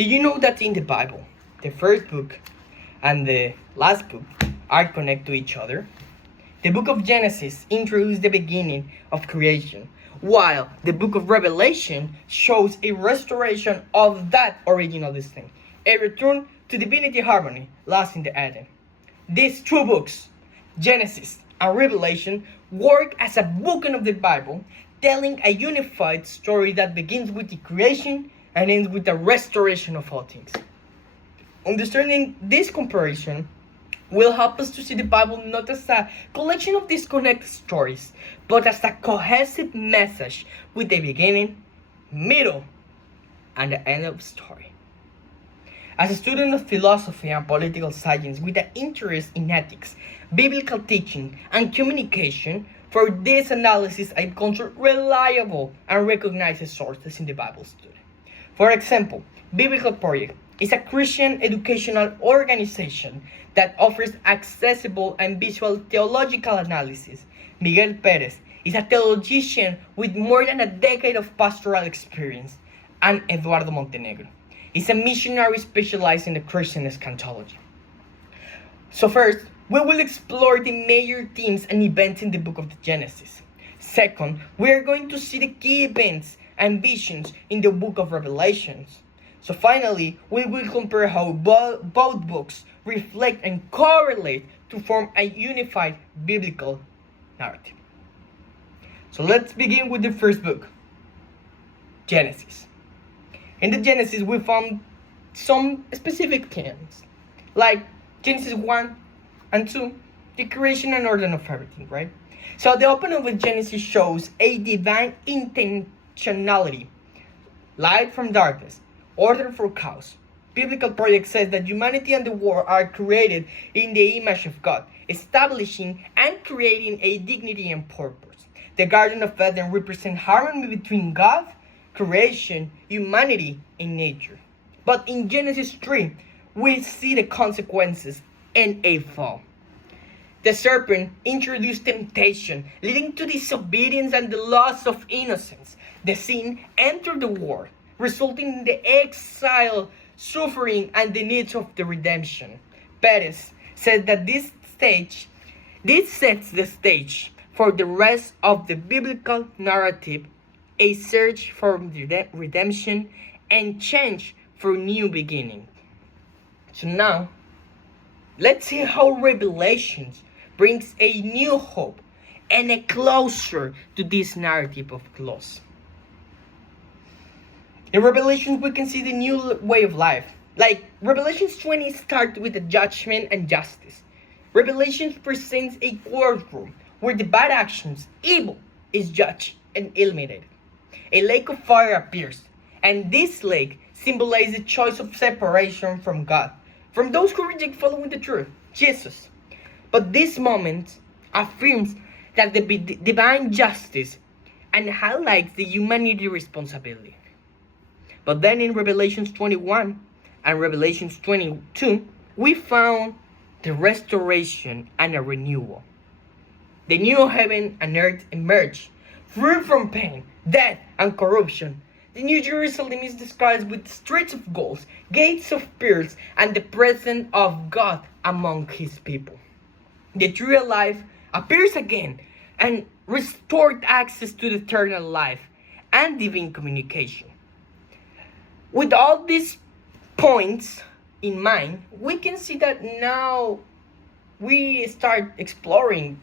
Did you know that in the Bible, the first book and the last book are connected to each other? The book of Genesis introduces the beginning of creation, while the book of Revelation shows a restoration of that original distinct, a return to divinity harmony lost in the Eden. These two books, Genesis and Revelation, work as a bookend of the Bible, telling a unified story that begins with the creation and ends with the restoration of all things. Understanding this comparison will help us to see the Bible not as a collection of disconnected stories, but as a cohesive message with a beginning, middle, and the end of the story. As a student of philosophy and political science with an interest in ethics, biblical teaching, and communication, for this analysis I consult reliable and recognized sources in the Bible study. For example, Biblical Project is a Christian educational organization that offers accessible and visual theological analysis. Miguel Perez is a theologian with more than a decade of pastoral experience. And Eduardo Montenegro is a missionary specialized in the Christian eschatology. So first, we will explore the major themes and events in the book of the Genesis. Second, we are going to see the key events and visions in the book of Revelations. So finally, we will compare how both books reflect and correlate to form a unified biblical narrative. So let's begin with the first book, Genesis. In the Genesis, we found some specific themes, like Genesis 1 and 2, the creation and order of everything, right? So the opening of Genesis shows a divine intentionality, light from darkness, order for chaos. Biblical Project says that humanity and the world are created in the image of God, establishing and creating a dignity and purpose. The Garden of Eden represents harmony between God, creation, humanity, and nature. But in Genesis 3, we see the consequences and a fall. The serpent introduced temptation, leading to disobedience and the loss of innocence. The sin entered the world, resulting in the exile, suffering, and the needs of the redemption. Perez said that this sets the stage for the rest of the biblical narrative, a search for redemption and change for new beginning. So now, let's see how Revelations brings a new hope and a closure to this narrative of loss. In Revelations, we can see the new way of life. Like, Revelations 20 starts with the judgment and justice. Revelations presents a courtroom where the bad actions, evil, is judged and eliminated. A lake of fire appears, and this lake symbolizes the choice of separation from God, from those who reject following the truth, Jesus. But this moment affirms that the divine justice and highlights the humanity responsibility. But then in Revelations 21 and Revelations 22, we found the restoration and a renewal. The new heaven and earth emerge, free from pain, death, and corruption. The New Jerusalem is described with streets of gold, gates of pearls, and the presence of God among his people. The tree of life appears again and restored access to the eternal life and divine communication. With all these points in mind, we can see that now we start exploring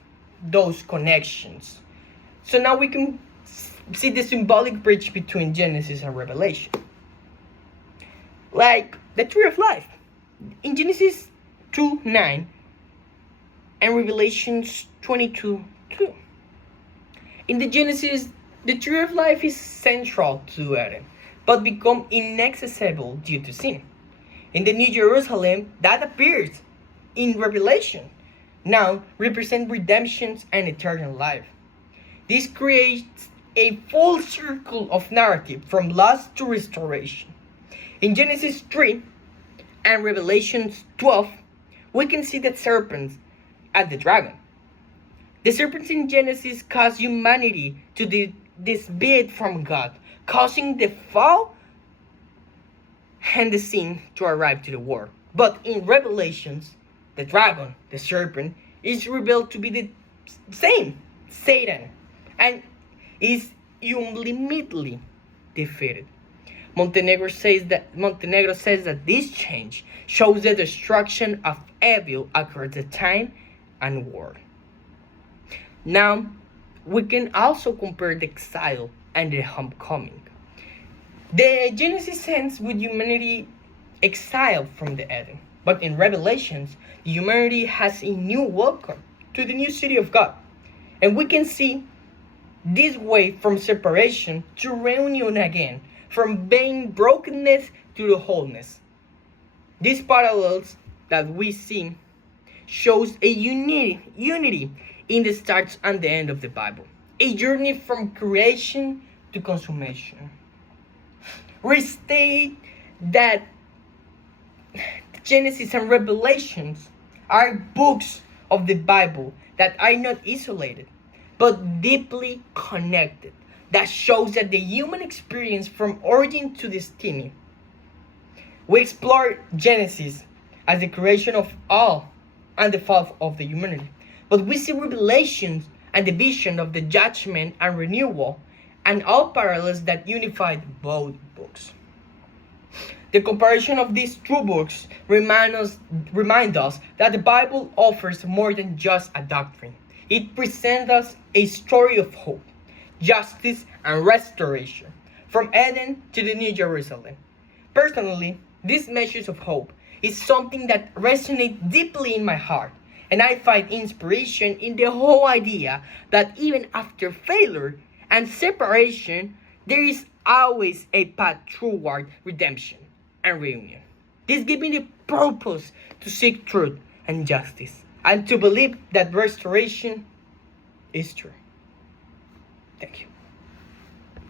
those connections. So now we can see the symbolic bridge between Genesis and Revelation. Like the tree of life. In Genesis 2:9 and Revelations 22:2. In the Genesis, the tree of life is central to Eden, but become inaccessible due to sin. In the New Jerusalem, that appears in Revelation, now represent redemption and eternal life. This creates a full circle of narrative from loss to restoration. In Genesis 3 and Revelation 12, we can see the serpents and the dragon. The serpents in Genesis cause humanity to disbid from God, causing the fall behind the scene to arrive to the world. But in Revelations, the dragon, the serpent, is revealed to be the same, Satan, and is ultimately defeated. Montenegro says that this change shows the destruction of evil across the time and world. Now, we can also compare the exile and the homecoming. The Genesis ends with humanity exiled from the Eden, but in Revelations, humanity has a new welcome to the new city of God. And we can see this way from separation to reunion again, from being brokenness to the wholeness. These parallels that we see shows a unity in the start and the end of the Bible, a journey from creation to consummation. We state that Genesis and Revelations are books of the Bible that are not isolated, but deeply connected, that shows that the human experience from origin to destiny. We explore Genesis as the creation of all and the fall of the humanity, but we see Revelations and the vision of the judgment and renewal, and all parallels that unified both books. The comparison of these two books remind us that the Bible offers more than just a doctrine. It presents us a story of hope, justice, and restoration, from Eden to the New Jerusalem. Personally, this message of hope is something that resonates deeply in my heart, and I find inspiration in the whole idea that even after failure and separation, there is always a path toward redemption and reunion. This gives me the purpose to seek truth and justice, and to believe that restoration is true. Thank you.